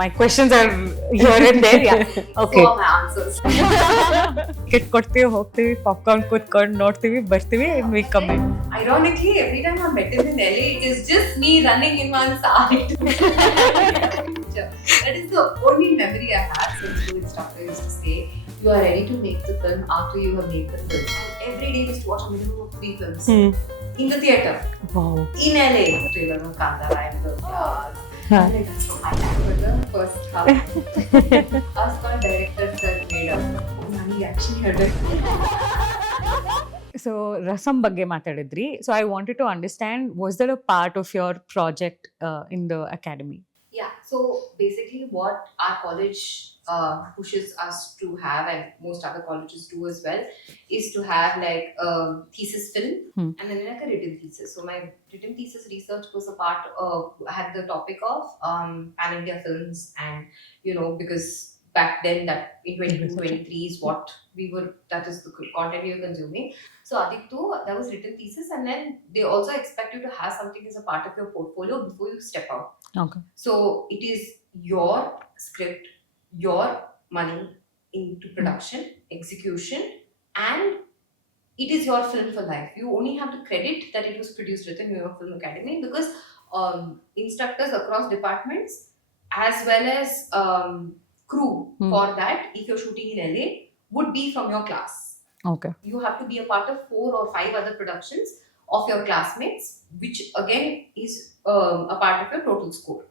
my questions are here and there. Yeah. Okay. So are my answers. Kit ಕೊಡ್ತೀವಿ, ಹೋಗ್ತೀವಿ, popcorn ಕೂತ್ಕೊಂಡು ನೋಡ್ತೀವಿ, ಬರ್ತೀವಿ, and we come in. Ironically, every time I met him in LA, it is just me running in one side. That is the only memory I have. So the instructor used to say, you are ready to make the film after you have made the film. And every day we used to watch a minimum of 3 films in the theatre. Wow. In LA. Trailer of Kannada and the like, that's so my dad for the first half. Us my director sir made up. Nani actually heard it. So Rasam ಬಗ್ಗೆ ಮಾತಾಡಿದ್ರಿ. So I wanted to understand, was that a part of your project in the academy? Yeah, so basically what our college pushes us to have, and most other colleges do as well, is to have like a thesis film and then like a written thesis. So my written thesis research was a part of, had the topic of pan-India films, and you know, because back then that in 22-23 is what we were, that is the content we were consuming. So Aditya, that was written thesis, and then they also expect you to have something as a part of your portfolio before you step out. Okay. So it is your script, your money into production, execution, and it is your film for life. You only have to credit that it was produced within New York Film Academy, because instructors across departments as well as crew for that, if you're shooting in LA, would be from your class. Okay. You have to be a part of 4 or 5 other productions of your classmates, which again is a part of your total score.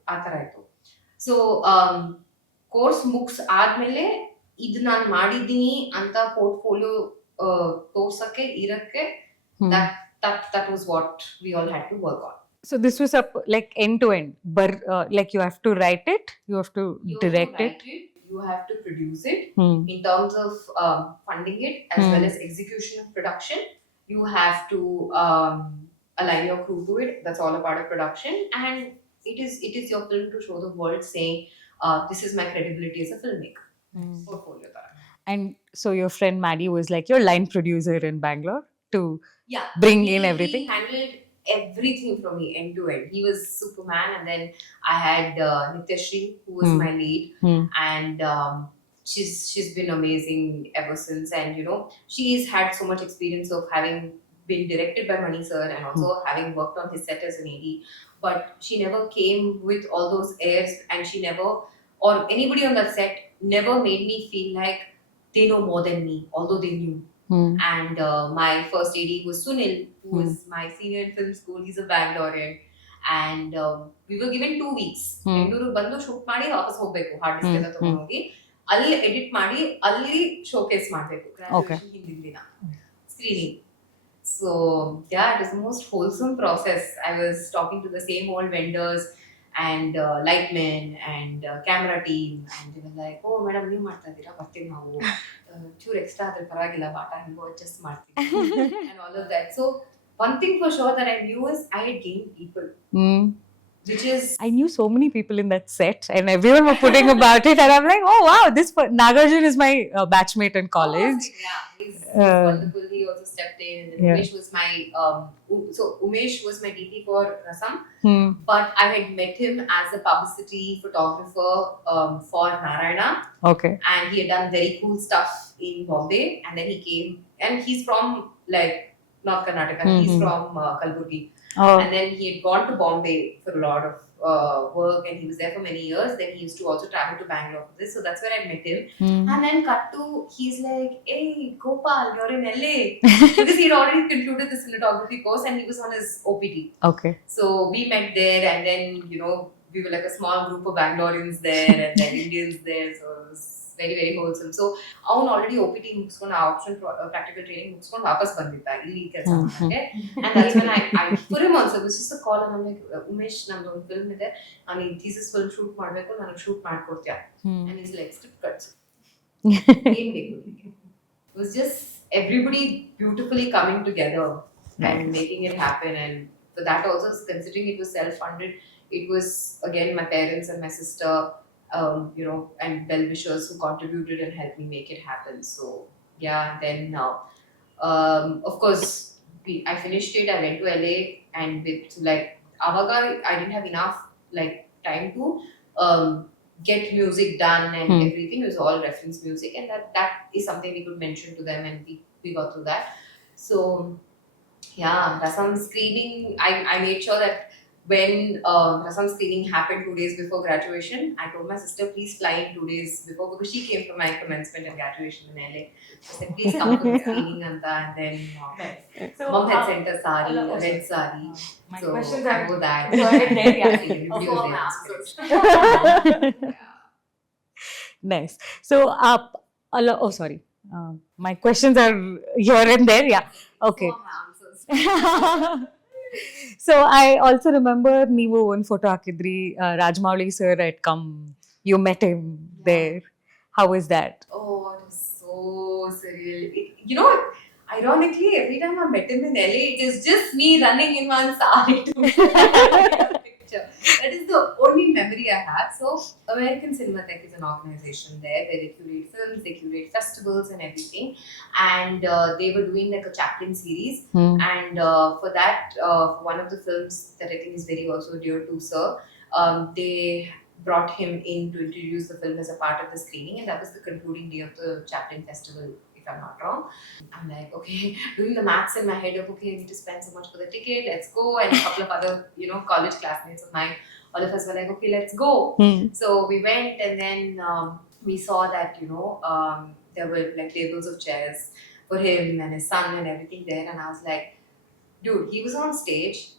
So course mugs ಆದ್ಮೇಲೆ ಇದು ನಾನು ಮಾಡಿದ್ದೀನಿ ಅಂತ portfolio ತೋರ್ಸಕ್ಕೆ ಇರಕ್ಕೆ, that was what we all had to work on. So this was up like end to end, but like you have to write it, you have to direct it, you have to produce it in terms of funding it as well as execution of production. You have to align your crew to it. That's all a part of production, and it is your film to show the world, saying this is my credibility as a filmmaker. Portfolio. And so your friend Maddie was like your line producer in Bangalore to bring in everything. He handled everything from me end to end. He was Superman, and then I had Nityashri, who was my lead, and she's been amazing ever since. And you know, she's had so much experience of having been directed by Mani sir and also having worked on his set as an AD, but she never came with all those airs, and she never, or anybody on that set never made me feel like they know more than me, although they knew. And my first AD was Sunil, who was my senior in film school. He's a Bangalorean, and we were given 2 weeks. Bengaluru bandu shoot ಮಾಡಿ ವಾಪಸ್ ಹೋಗಬೇಕು, hard disk ಎಲ್ಲ ತಗೊಂಡು ಹೋಗಿ ಅಲ್ಲಿ edit ಮಾಡಿ ಅಲ್ಲಿ showcase ಮಾಡಬೇಕು, ಗ್ರಾಜುಯೇಷನ್ ಹಿಂದಿನ ದಿನ screening. So yeah, it was the most wholesome process. I was talking to the same old vendors and lightmen and camera team, and they were like, oh madam, ನೀವು ಮಾಡ್ತಾ ಇದ್ದೀರಾ, ಬರ್ತೀವಿ ನಾವು, ಚೂರು ಎಕ್ಸ್ಟ್ರಾ ಆದ್ರೆ ಪರವಾಗಿಲ್ಲ, ಬಾಟ ಹೆಂಗೋ ಅಡ್ಜಸ್ಟ್ ಮಾಡ್ತೀವಿ and all of that. So one thing for sure that I knew is I had gained people, which is, I knew so many people in that set, and everyone were putting about it, and I'm like, oh wow, this Nagarjun is my batchmate in college. Yeah, he's wonderful. He also stepped in, and then Umesh was my so Umesh was my DP for Rasam, but I had met him as a publicity photographer for Narayana. Okay. And he had done very cool stuff in Bombay, and then he came, and he's from like North Karnataka. He's from Kalburgi. And then he had gone to Bombay for a lot of work, and he was there for many years. Then he used to also travel to Bangalore for this, so that's where I met him. And then cut to, he's like, hey Gopal, you're in LA, because he'd already concluded the cinematography course and he was on his OPT. Okay. So we met there, and then you know, we were like a small group of Bangaloreans there and then Indians there, so it was very very wholesome. So ಅವನು already OPT ಮುಗಿಸ್ಕೊಂಡು option practical training ಮುಗಿಸ್ಕೊಂಡು ವಾಪಸ್ ಬಂದಿದ್ದ ಇಲ್ಲಿ ಕೆಲಸ ಮಾಡಕ್ಕೆ. And that's when I for him also, it was just a call, and I'm like, Umesh, ನಂದು ಒಂದು ಫಿಲ್ಮ್ ಇದೆ, ನಾನು ಈ ಥೀಸಿಸ್ ಫಿಲ್ಮ್ ಶೂಟ್ ಮಾಡಬೇಕು, ನನಗೆ shoot ಮಾಡ್ಕೊಡ್ತೀಯಾ? And he's like, script cuts. ಏನ್ ಬೇಕು? It was just everybody beautifully coming together and making it happen. And for that also, considering it was self-funded, it was again my parents and my sister, you know, and well-wishers who contributed and helped me make it happen. So yeah, then of course I finished it. I went to LA, and with like avaga I didn't have enough like time to get music done and everything. It was all reference music, and that is something we could mention to them, and we got through that. So yeah, Rasam screening. I made sure that when Rasam screening happened 2 days before graduation, I told my sister, please fly in 2 days before, because she came for my commencement and graduation in LA. I said, please come for the screening, Anta. And then So, mom had sent a sari, oh, a red sari. my So questions I are wore that. here and there, yeah. Everybody Oh, was there. Yeah. Nice. So, sorry. My questions are here and there. Yeah. Okay. So my answers. So I also remember Neevu one photo Akidri, Rajmouli sir had come. You met him there. How is that? Oh, it was so surreal. You know, ironically, every time I met him in LA, it is just me running in one sari to get a picture. That is the only memory I have. So, American Cinematheque is an organization there where they curate films, they curate festivals and everything. And they were doing like a Chaplin series. And for that, one of the films that I think is very also dear to Sir, they brought him in to introduce the film as a part of the screening, and that was the concluding day of the Chaplin Festival, if I'm not wrong. I'm like, okay, doing the maths in my head of, okay, I need to spend so much for the ticket, let's go. And a couple of other, college classmates of mine, all of us were like, okay, let's go. So we went, and then we saw that, there were like tables of chairs for him and his son and everything there. And I was like, dude, he was on stage.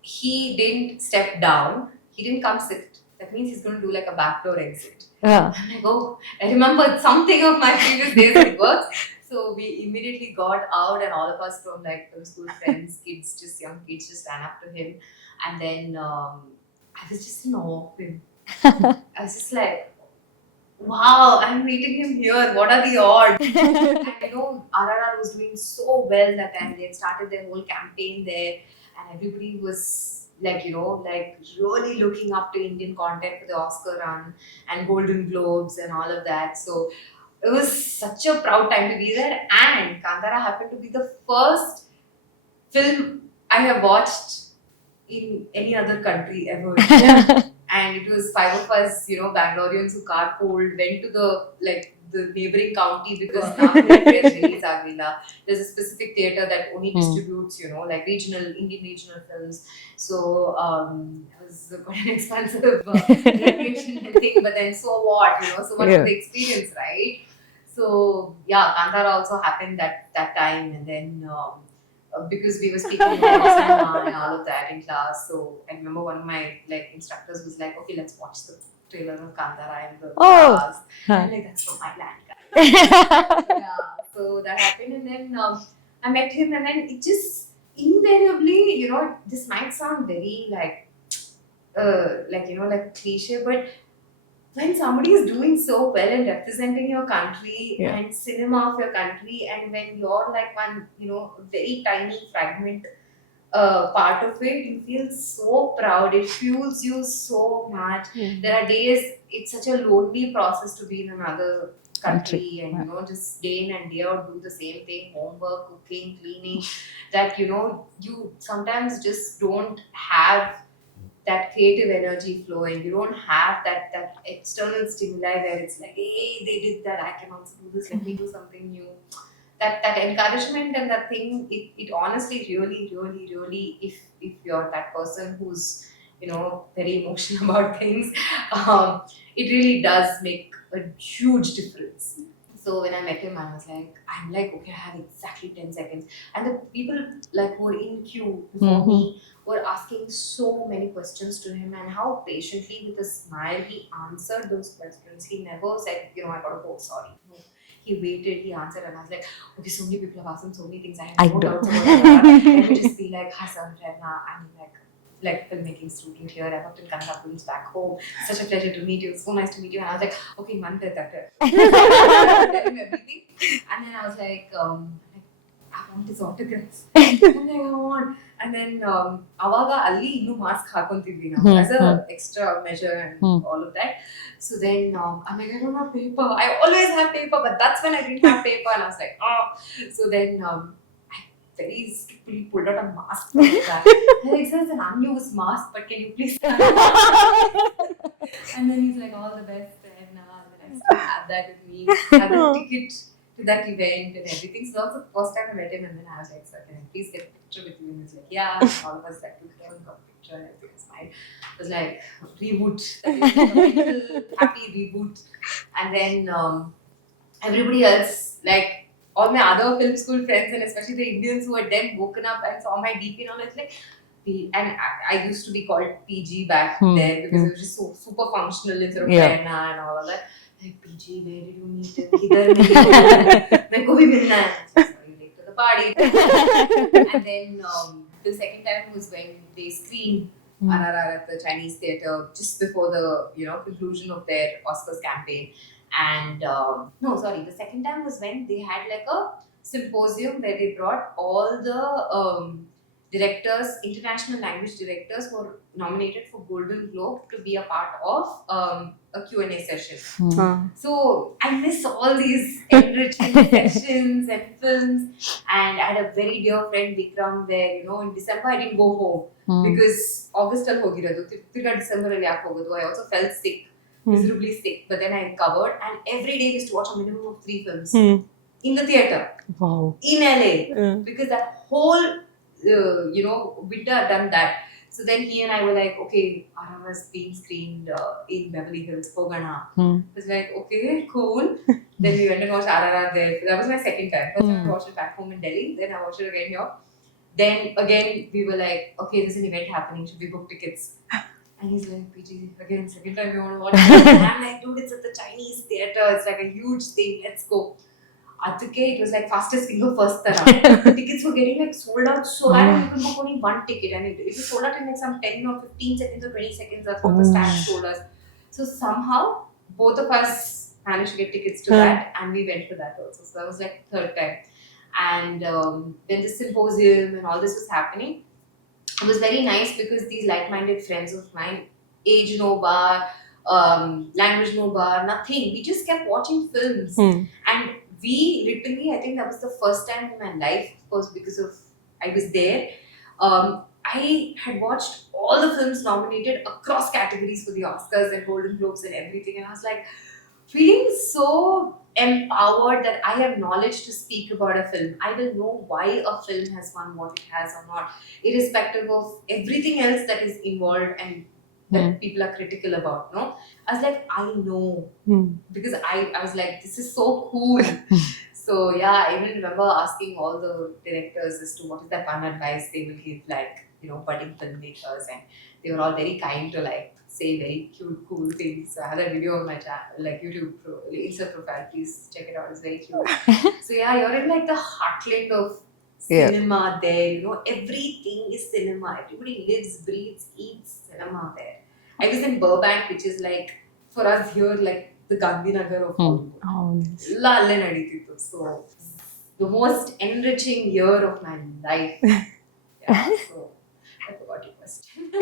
He didn't step down. He didn't come sit. That means he's going to do like a backdoor exit. I'm like, oh, I remembered something of my previous days at work. So we immediately got out, and all of us from like from school friends, kids, just young kids, just ran up to him. And then I was just in awe of him. I was just like, wow, I'm meeting him here. What are the odds? And RRR was doing so well that time. They had started their whole campaign there, and everybody was like, really looking up to Indian content for the Oscar run and Golden Globes and all of that. So it was such a proud time to be there. And Kantara happened to be the first film I have watched in any other country ever. And it was 5 of us, Bangaloreans who carpooled, went to the neighboring county, because now there's a specific theatre that only distributes, Indian regional films. So it was quite an expensive recreation thing, but then so what, so much of the experience, right? So yeah, Kantara also happened that time, and then because we were speaking about cinema and all of that in class. So I remember one of my instructors was like, okay, let's watch the trailer of Kantara in the class. I'm like, that's from my land, guys. Yeah, so that happened, and then I met him, and then it just invariably, this might sound very cliche, but when somebody is doing so well and representing your country and cinema of your country, and when you're like one, very tiny fragment part of it, you feel so proud. It fuels you so much. There are days it's such a lonely process to be in another country and just day in and day out do the same thing, homework, cooking, cleaning, that you sometimes just don't have that creative energy flowing. You don't have that external stimuli where it's like, hey, they did that, I can also do this, let me do something new. That encouragement and that thing, it honestly really, if you're that person who's very emotional about things, it really does make a huge difference. So when I met him, I'm like, okay, I have exactly 10 seconds. And the people who were in queue before me were asking so many questions to him, and how patiently with a smile he answered those questions. He never said, I gotta go, sorry. No. He waited, he answered, and I was like, okay, so many people have asked him so many things. I have no doubts about that. Let me just be like, hi, sir, Prerna. I'm like filmmaking student here. I worked in Kannada films back home. Such a pleasure to meet you. So nice to meet you. And I was like, okay, man, that. Tell him everything. And then I was like, I want his autographs. I'm like, I want. And then Avaga Ali innu mask hakontiದ್ವಿ ನಾವು as a extra measure and all of that. So then I'm like, I don't have paper. I always have paper, but that's when I didn't have paper, and I was like, oh. So then very skillfully pulled out a mask from his bag. I was like, sir, it's an unused mask, but can you please and then he's like, all the best, and then I still have that with me. I have a ticket to that event and everything. So that was the first time I met him, and then I was like, sir, can I please get a picture with you? And he's like, yeah, and all of us like took turns, got a picture, and everything was fine. It was like, reboot, that is like a little happy reboot. And then everybody else, like all my other film school friends, and especially the Indians who had then woken up and saw my DP and all, it's like, and I used to be called PG back there because it was just so super functional instead of Prerna and all of that. Like, PG, where did you meet him? Kidhar nahi ho? Mere ko bhi milna hai. Sorry, late to the party. And then the second time was when they screened RRR at the Chinese theatre just before the conclusion of their Oscars campaign. And no, sorry, the second time was when they had like a symposium where they brought all the directors, international language directors who were nominated for Golden Globe to be a part of a Q&A session. So I miss all these enriching sessions and films, and I had a very dear friend Vikram where in December I didn't go home because August al hogiradu tirga December alli yaak hogadu. I also felt sick, miserably sick, but then I recovered, and every day I used to watch a minimum of 3 films in the theatre. Wow. In LA because that whole winter I've done that. So then he and I were like, okay, RRR is being screened in Beverly Hills, Pogana. I was like, okay, cool. Then we went and watched RRR there. That was my second time. First time I watched it back home in Delhi. Then I watched it again here. Then again we were like, okay, there's an event happening. Should we book tickets? And he's like, PG, again, second time we want to watch it. And I'm like, dude, it's at the Chinese theatre. It's like a huge thing. Let's go. Adke, it was like fastest finger first tara. Tickets were getting like sold out so bad, you could book only one ticket, and it was sold out in like some 10 or 15 seconds or 20 seconds. That's what the stats told us. So somehow both of us managed to get tickets to that, and we went for that also. So that was like third time. And then the symposium and all this was happening. It was very nice because these like-minded friends of mine, age no bar, language no bar, nothing. We just kept watching films, and we literally, I think that was the first time in my life, of course, because of I was there. I had watched all the films nominated across categories for the Oscars and Golden Globes and everything, and I was like feeling so empowered that I have knowledge to speak about a film. I will know why a film has won what it has or not, irrespective of everything else that is involved and that people are critical about. No, I was like, I know because I was like, this is so cool. So yeah, I even remember asking all the directors as to what is that one advice they will give, like budding filmmakers, and they were all very kind to like say very cute, cool things. So I had a video on my channel, like YouTube Insta profile. Please check it out; it's very cute. So yeah, you're in like the heartland of cinema there. Everything is cinema. Everybody lives, breathes, eats cinema there. I was in Burbank, which is like for us here like the Gandhinagar of Hollywood. Lalle naditittu. So the most enriching year of my life. Yeah, so I forgot your question. So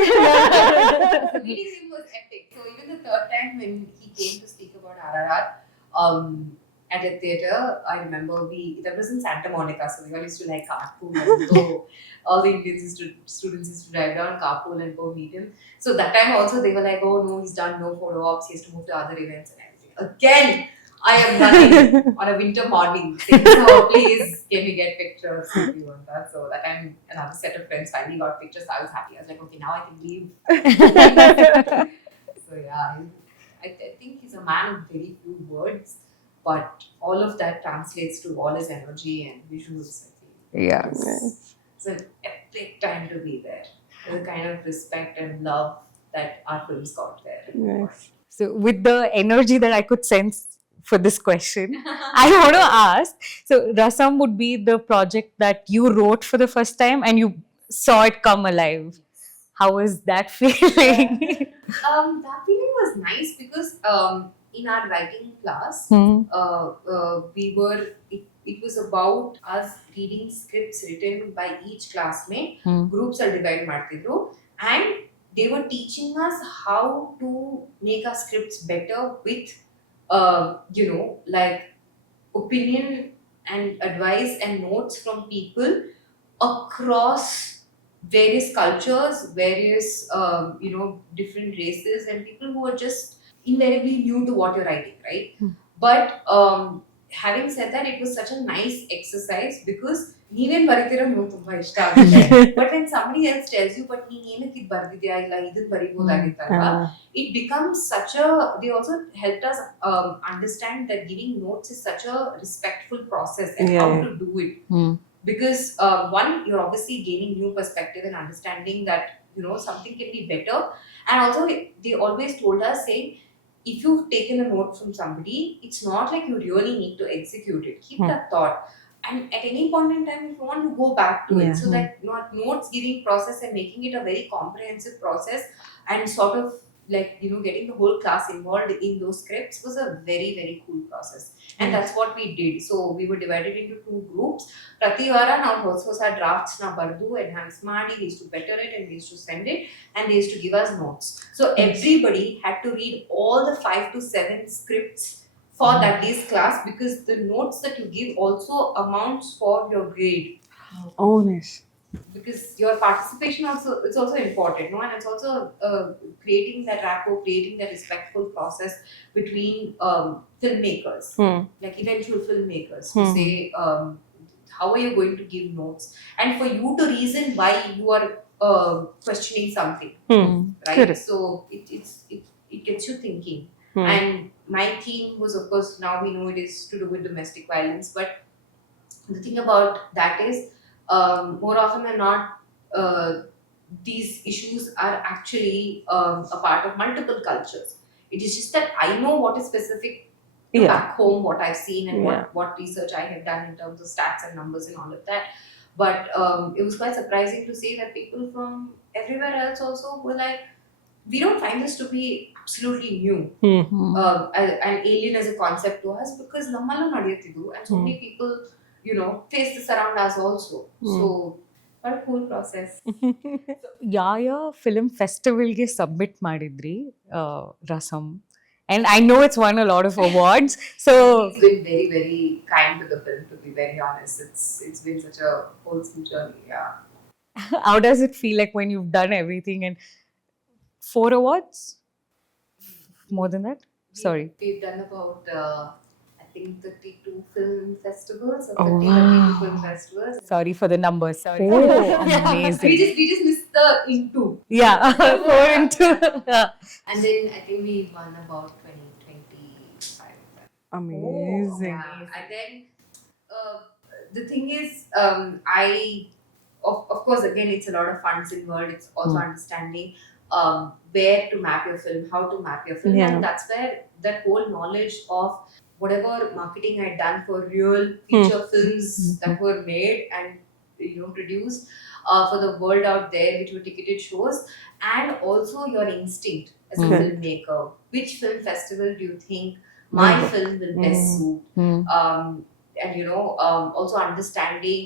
meeting him was epic. So even the third time when he came to speak about RRR at a theatre, I remember that was in Santa Monica, so we all used to like carpool and go. All the Indian students used to drive down, carpool and go meet him. So that time also they were like, oh no, he's done no photo ops, he has to move to other events and everything. Again, I am running on a winter morning saying, so please can we get pictures if you want that. So that time another set of friends finally got pictures. I was happy. I was like, okay, now I can leave. So yeah, I think he's a man of very few words, but all of that translates to all his energy and visuals. I think. Yeah. It's an epic time to be there. The kind of respect and love that our films got there. Yes. So with the energy that I could sense for this question, I want to ask, so Rasam would be the project that you wrote for the first time and you saw it come alive. How was that feeling? That feeling was nice because in our writing class, it was about us reading scripts written by each classmate. Groups are divided ಮಾಡ್ತಿದ್ರು, and they were teaching us how to make our scripts better with like opinion and advice and notes from people across various cultures, various different races, and people who are just invariably new to what you're writing, right? But having said that, it was such a nice exercise because ನೀವೇನ್ ಬರೀತೀರೋ ನೀವು ತುಂಬಾ ಇಷ್ಟ ಆಗುತ್ತೆ. But when somebody else tells you, but ನೀನ್ ಏನಕ್ಕೆ ಇದು ಬರ್ದಿದ್ಯಾ ಇಲ್ಲ ಇದನ್ನ ಬರಿಬೋದಾಗಿತ್ತಲ್ವಾ, it becomes such a, they also helped us understand that giving notes is such a respectful process and how to do it. Because one, you're obviously gaining new perspective and understanding that something can be better. And also they always told us, saying, if you've taken a note from somebody, it's not like you really need to execute it. Keep that thought, and at any point in time, if you want to go back to it, so that notes giving process and making it a very comprehensive process, and sort of like getting the whole class involved in those scripts was a very, very cool process. And that's what we did. So we were divided into 2 groups. Prati vara ನಾವು ಹೊಸ drafts na bardu enhance ಮಾಡಿ, we used to better it, and we used to send it, and they used to give us notes. So everybody had to read all the 5 to 7 scripts for that day's class, because the notes that you give also amounts for your grade. Oh, nice. Because your participation also, it's also important, no? And it's also creating that rapport, creating that respectful process between filmmakers, like eventual filmmakers, to say how are you going to give notes, and for you to reason why you are questioning something, right? Correct. So it gets you thinking. And my theme was, of course, now we know it is to do with domestic violence, but the thing about that is, more often than not, these issues are actually a part of multiple cultures. It is just that I know what is specific to back home, what I've seen, and what research I have done in terms of stats and numbers and all of that. But it was quite surprising to see that people from everywhere else also were like, we don't find this to be absolutely new, an alien as a concept to us, because nammallu nadiyattidu, and so many people face this around us also. So what a cool process. ಯಾವ film ಫೆಸ್ಟಿವಲ್ಗೆ submit ಮಾಡಿದ್ರಿ rasam? And I know it's won a lot of awards. So He's been very, very kind to the film, to be very honest. It's been such a wholesome journey. Yeah. how does it feel like when you've done everything and 4 awards? More than that? Sorry. We've done about I think 32 film festivals, or Oh, 32 film festivals. Sorry for the numbers. Sorry. Amazing. We just missed the into. Yeah, 4 and 2. And then I think we won about 2025. Amazing. Yeah. And then the thing is, of course, again, it's a lot of funds involved. It's also understanding where to map your film, how to map your film. And that's where that whole knowledge of whatever marketing I had done for real feature films that were made and produced for the world out there, which were ticketed shows, and also your instinct as a filmmaker. Which film festival do you think my film will best suit? And also understanding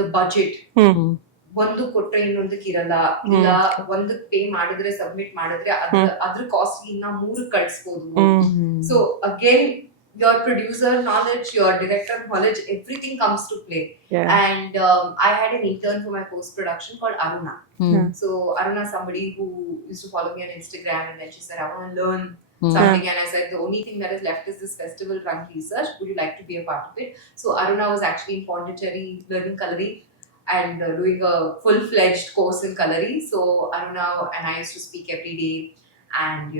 the budget. ಒಂದು ಕೊಟ್ರೆ ಇನ್ನೊಂದಕ್ಕೆ ಇರಲ್ಲ, ಇಲ್ಲ ಒಂದಕ್ಕೆ pay ಮಾಡಿದ್ರೆ submit ಮಾಡಿದ್ರೆ ಅದ್ರ cost ಇನ್ನ 3 ಕಳಿಸ್ಬೋದು. So again, your producer knowledge, your director knowledge, everything comes to play. And I had an intern for my post production called Aruna. So Aruna is somebody who used to follow me on Instagram, and then she said, I want to learn something. And I said, the only thing that is left is this festival run research. Would you like to be a part of it? So Aruna was actually in Pondicherry learning coloring and doing a full-fledged course in coloring. So Aruna and I used to speak every day, and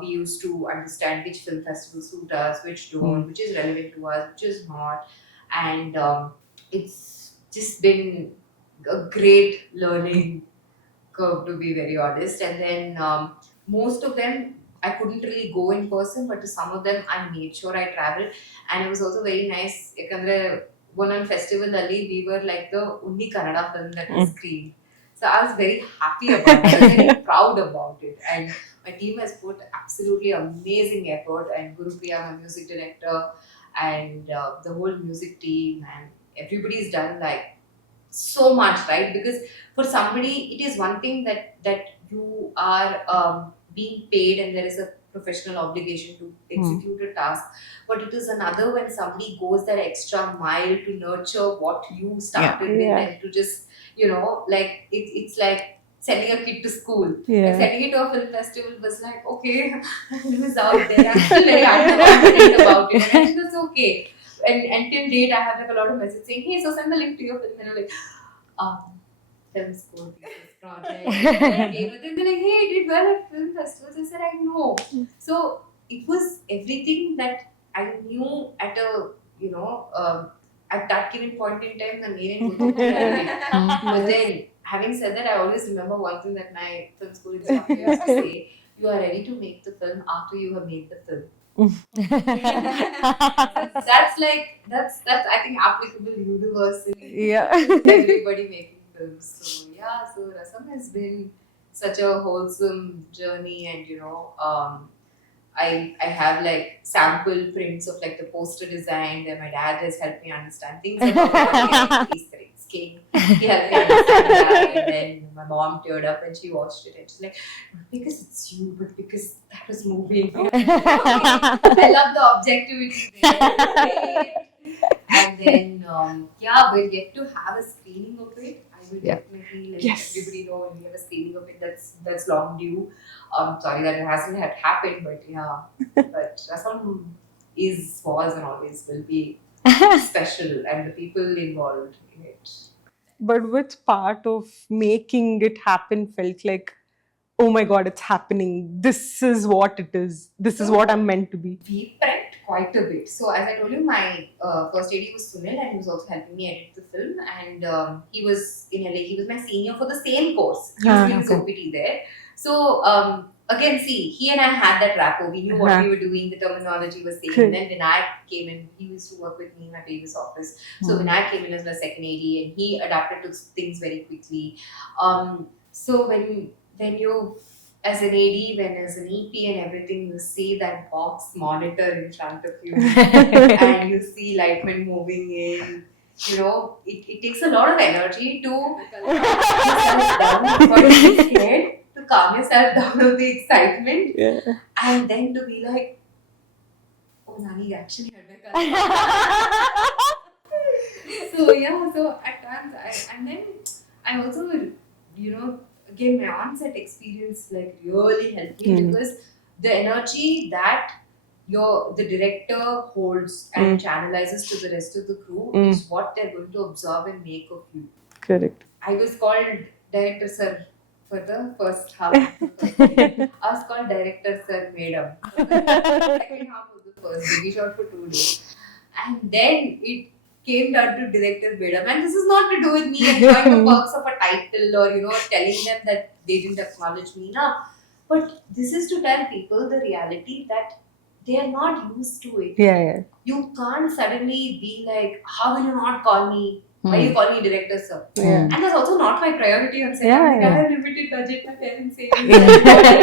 we used to understand which film festivals suit us, which don't, which is relevant to us, which is not. And it's just been a great learning curve, to be very honest. And then most of them I couldn't really go in person, but to some of them I made sure I traveled. And it was also very nice, yakandre one festival ali we were like the only Kannada film that was screened. So I was very happy about it. I was very proud about it. And my team has put absolutely amazing effort. And Guru Priya, my music director, and the whole music team, and everybody's done like so much, right? Because for somebody, it is one thing that you are being paid and there is a professional obligation to execute a task, but it is another when somebody goes that extra mile to nurture what you started with Yeah. and to just, you know, like it's like sending a kid to school. Yeah. Like sending it to a film festival was like, okay, it was out there. I'm still very underconfident about it. And I think that's okay. And till date, I have like a lot of messages saying, hey, so send the link to your film. And I'm like, film school thesis project. But then they're like, hey, I did well at film festivals. I said, I know. So it was everything that I knew at a, you know, at that given point in time, the main and good. But then, having said that, I always remember one thing that my film school instructor used to say: you are ready to make the film after you have made the film. That's I think applicable universally. Yeah. Everybody making films. So yeah, so Rasam has been such a wholesome journey, and you know, I have like sample prints of like the poster design that my dad has helped me understand things about these things. He helped me understand that, and then my mom teared up when she watched it, and she's like, not because it's you, but because that was moving. I love the objectivity there. And then we'll get to have a screening of it. I will definitely let everybody know when we have a screening of it. That's long due. Sorry that it hasn't happened, but yeah. But Rasam was and always will be special, and the people involved in it. But which part of making it happen felt like, oh my god, it's happening. This is what it is. This is what I'm meant to be. We prepped quite a bit. So as I told you, my first AD was Sunil, and he was also helping me edit the film. And he was in LA. He was my senior for the same course. He was doing his OPT there. So again, see, he and I had that rapport. We knew what we were doing. The terminology was same. And then Vinayak came in. He used to work with me in my previous office. So Vinayak came in as my second AD, and he adapted to things very quickly. So when you, as an AD, when as an EP and everything, you see that box monitor in front of you and you see Lightman moving in, you know, it takes a lot of energy to calm yourself down, but be scared to calm yourself down of the excitement, and then to be like, oh, Nani, actually heard my So at times, and then I also, you know, again, my on-set experience like really helped me because the energy that the director holds and channelizes to the rest of the crew is what they're going to observe and make of you. Correct. I was called Director Sir for the first half. I was called Director Sir Madam for the second half of the first day. We shot for 2 days. And then it came down to Director Madam. And this is not to do with me enjoying the perks of a title or, you know, telling them that they didn't acknowledge me. No. But this is to tell people the reality that they are not used to it. Yeah. You can't suddenly be like, how will you not call me? Why you call me Director Sir? And that's also not my priority. I'm saying, I have a limited budget, my parents say, I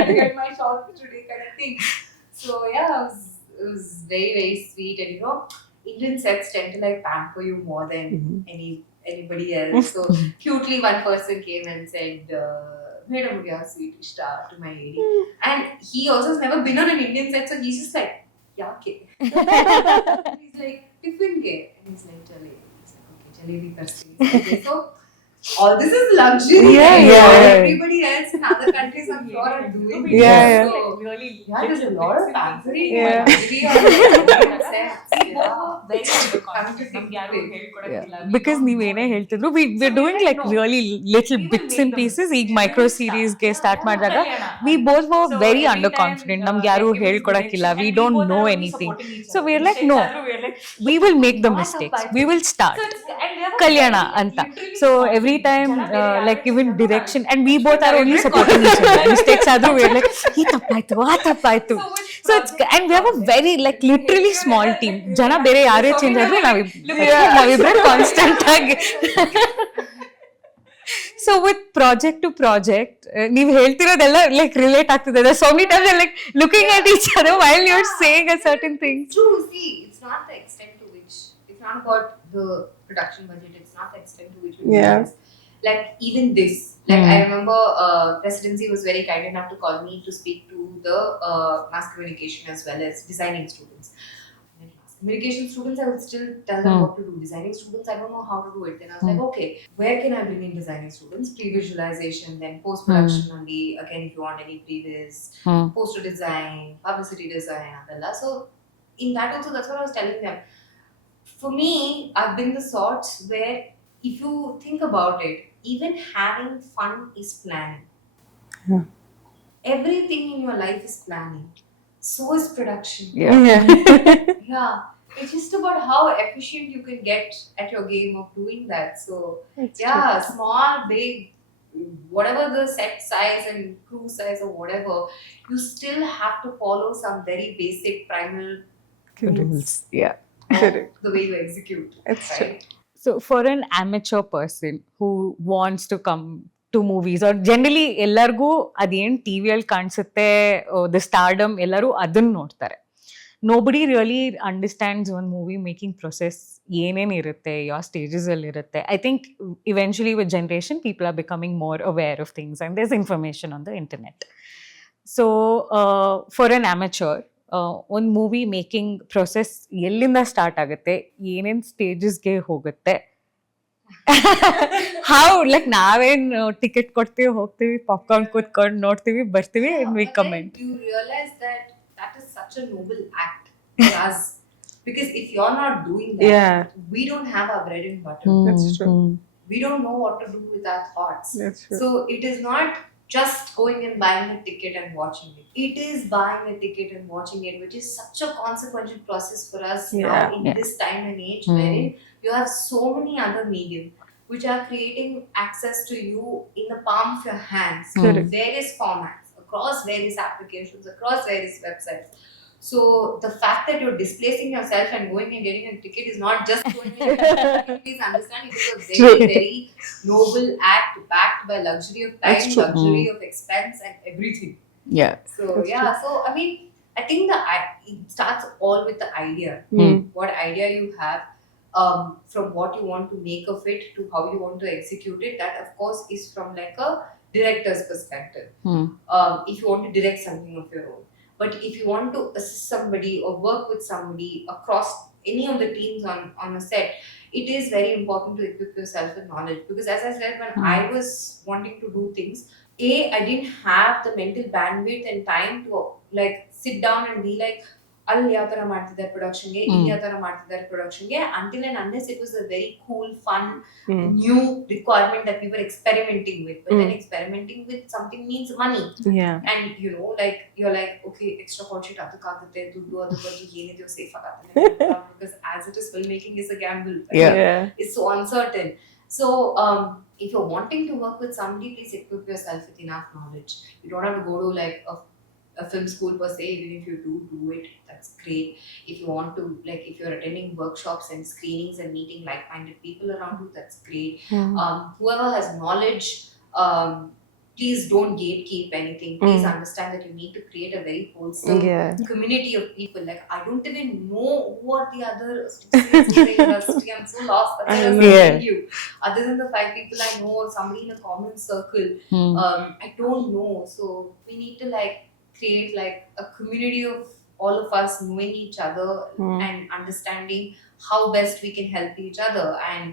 to get my shot today kind of thing. So yeah, it was very, very sweet. And you know, Indian sets tend to like pamper you more than anybody else. So cutely one person came and said, Madam, you are sweet star to my AD. And he also has never been on an Indian set, so he's just like, yeah, okay. He's like, tiffin ke? And he's like, jalebi. He's like, okay, jalebi karste. Okay, so all this is luxury. Everybody else in other countries, I'm sure, are doing this. So, there's a lot of pampering. Because ನೀವೇನೇ ಹೇಳ್ತಿದ್ರು we're doing like really little bits and pieces. ಈಗ micro ಸೀರೀಸ್ಗೆ start ಮಾಡಿದಾಗ we both were very underconfident. ನಮ್ಗೆ ಯಾರು ಹೇಳ್ಕೊಡಕ್ಕಿಲ್ಲ, we don't know anything. So we're like, no, we will make the mistakes, we will start Kalyana anta. So every time like even direction, and we both are only supporting each other. Mistakes adru we're like, ee tappaitu aa tappaitu. So it's, and we have a very like literally small team. Jana bere yare change adru navibre constant agi. So with project to project, ನೀವು ಹೇಳ್ತಿರೋದೆಲ್ಲ like relate ಆಗ್ತಿದೆ. There's so many times they're like looking at each other while you're saying a certain thing. True, see, it's not the extent to which, it's not about the production budget, it's not the extent to which we do this. like even this, like I remember presidency was very kind enough to call me to speak to the mass communication as well as designing students. And mass communication students, I would still tell them what to do. Designing students, I don't know how to do it. Then I was like, okay, where can I bring in designing students? Pre-visualization, then post-production only. Again, if you want any previs, poster design, publicity design, adella. So in that also, that's what I was telling them. For me, I've been the sorts where, if you think about it, even having fun is planning. Yeah. Everything in your life is planning. So is production. Yeah. Yeah. It's just about how efficient you can get at your game of doing that. So, It's yeah, small, big, whatever the set size and crew size or whatever, you still have to follow some very basic primal rules Yeah. of the way you execute. It's true. Right? So for an amateur person who wants to come to movies, or generally ಎಲ್ಲರಿಗೂ ಅದೇನು ಟಿವಿಯಲ್ಲಿ ಕಾಣಿಸುತ್ತೆ the stardom ಎಲ್ಲರೂ ಅದನ್ನ ನೋಡ್ತಾರೆ. Nobody really understands one movie making process ಏನೇನು ಇರುತ್ತೆ, ಯಾವ ಸ್ಟೇಜಸ್ ಅಲ್ಲಿ ಇರುತ್ತೆ. I think eventually with generation people are becoming more aware of things and there's information on the internet. So for an amateur, ಒಂದು movie making process ಎಲ್ಲಿಂದ start ಆಗುತ್ತೆ, ಏನೇನು ಸ್ಟೇಜಸ್ಗೆ ಹೋಗುತ್ತೆ, ಹೌ ಲೈಕ್ ನಾವೇನು ಟಿಕೆಟ್ ಕೊಡ್ತೀವಿ, ಹೋಗ್ತೀವಿ, ಪಾಪ್ಕಾರ್ನ್ ಕೂತ್ಕೊಂಡು ನೋಡ್ತೀವಿ, ಬರ್ತೀವಿ, and we but comment. then you realize that that is such a noble act for us. Because if you're not doing that, Yeah. we don't have our bread and butter. That's true. We don't know what to do with our thoughts. That's true. So it is not just going and buying a ticket and watching it. It is buying a ticket and watching it, which is such a consequential process for us now in this time and age, wherein you have so many other medium which are creating access to you in the palm of your hands, various formats, across various applications, across various websites. So the fact that you're displacing yourself and going and getting a ticket is not just going and please understand, it is a very, very noble act backed by luxury of time, luxury of expense and everything. Yeah. So so I mean, I think it starts all with the idea. What idea you have, from what you want to make of it to how you want to execute it. That of course is from like a director's perspective. If you want to direct something of your own. But if you want to assist somebody or work with somebody across any of the teams on a set, it is very important to equip yourself with knowledge. Because as I said, when I was wanting to do things, I didn't have the mental bandwidth and time to like sit down and be like, ಅಲ್ಲಿ ಯಾವ ತರ ಮಾಡ್ತಿದ್ದಾರೆ ಪ್ರೊಡಕ್ಷನ್ಗೆ, ಇಲ್ಲಿ ಯಾವ ತರ ಮಾಡ್ತಿದ್ದಾರೆ ಪ್ರೊಡಕ್ಷನ್ಗೆ, until and unless it was a very cool, fun, new requirement that we were experimenting with. But then experimenting with something means money. And you know, like you're like, okay, extra call sheet ಅದಕ್ಕಾಗುತ್ತೆ, ದುಡ್ಡು ಅದ್ರ ಬಗ್ಗೆ ಏನಿದೆಯೋ safe ಆಗತ್ತೆ. Because as it is, filmmaking is a gamble. It's so uncertain. So if you're wanting to work with somebody, please equip yourself with enough knowledge. You don't have to go to like a film school per se. Even if you do it, that's great. If you want to, like, if you're attending workshops and screenings and meeting like-minded people around you, that's great. Whoever has knowledge, please don't gatekeep anything. Please understand that you need to create a very wholesome community of people. Like, I don't even know who are the other associates in the industry. I'm so lost. That's why I was telling you. Other than the 5 people I know or somebody in a common circle, I don't know. So we need to like create like a community of all of us knowing each other and understanding how best we can help each other. And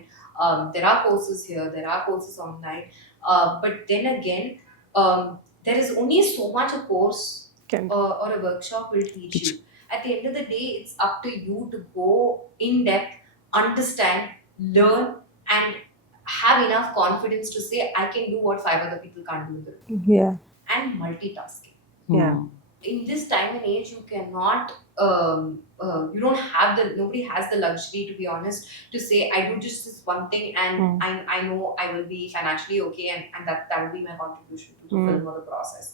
there are courses here, there are courses online, but then again, there is only so much a course or a workshop will teach you. At the end of the day, it's up to you to go in depth, understand, learn, and have enough confidence to say, I can do what 5 other people can't do. And multitasking. In this time and age, you cannot you don't have nobody has the luxury, to be honest, to say I do just this one thing and I know I will be financially okay and that will be my contribution to the film or the process.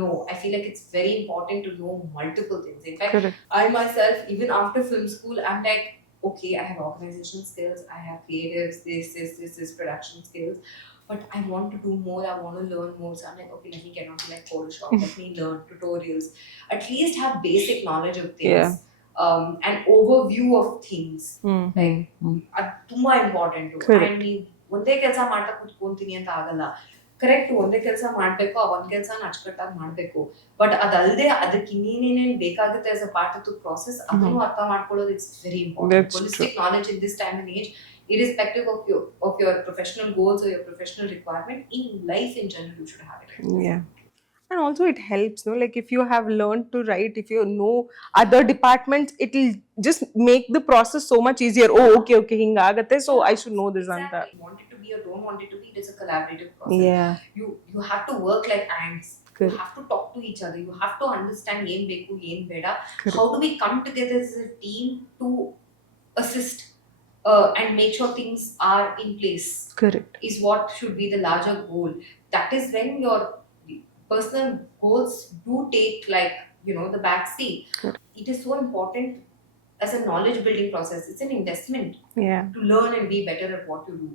No, I feel like it's very important to know multiple things. In fact, I myself, even after film school, I'm like, okay, I have organizational skills, I have creatives, this production skills, but I want to do more, I want to learn more. So I'm like, okay, let me get onto like Photoshop, let me learn tutorials, at least have basic knowledge of things, an overview of things. Like, tumba important too. And ಒಂದೇ ಕೆಲಸ ಮಾಡ್ತಾ ಕೂತ್ಕೊಂತೀನಿ ಅಂತ ಆಗಲ್ಲ. Correct, ಒಂದೇ ಕೆಲಸ ಮಾಡ್ಬೇಕು, ಆ ಒಂದ್ ಕೆಲಸನ ಅಚ್ಚುಕಟ್ಟಾಗಿ ಮಾಡ್ಬೇಕು. ಬಟ್ ಅದಲ್ಲದೆ ಅದಕ್ಕೆ ಇನ್ನೇನೇನೇನ್ ಬೇಕಾಗುತ್ತೆ as a part of the process, ಅದನ್ನು ಅರ್ಥ ಮಾಡ್ಕೊಳ್ಳೋದು it's very important. Holistic knowledge in this time and age, irrespective of your professional goals or your professional requirement in life in general, you should have it. Yeah. And also it helps, no? Like if you have learned to write, if you know other departments, it will just make the process so much easier. Oh, okay, hinga agate, so I should know this and that. Exactly. Want it to be or don't want it to be, it is a collaborative process. Yeah. You have to work like ants. Correct. You have to talk to each other. You have to understand yen beku, yen beda. Correct. How do we come together as a team to assist and make sure things are in place? Correct. Is what should be the larger goal. That is when your personal goals do take, like, the back seat. Correct. It is so important as a knowledge building process. It's an investment Yeah. to learn and be better at what you do.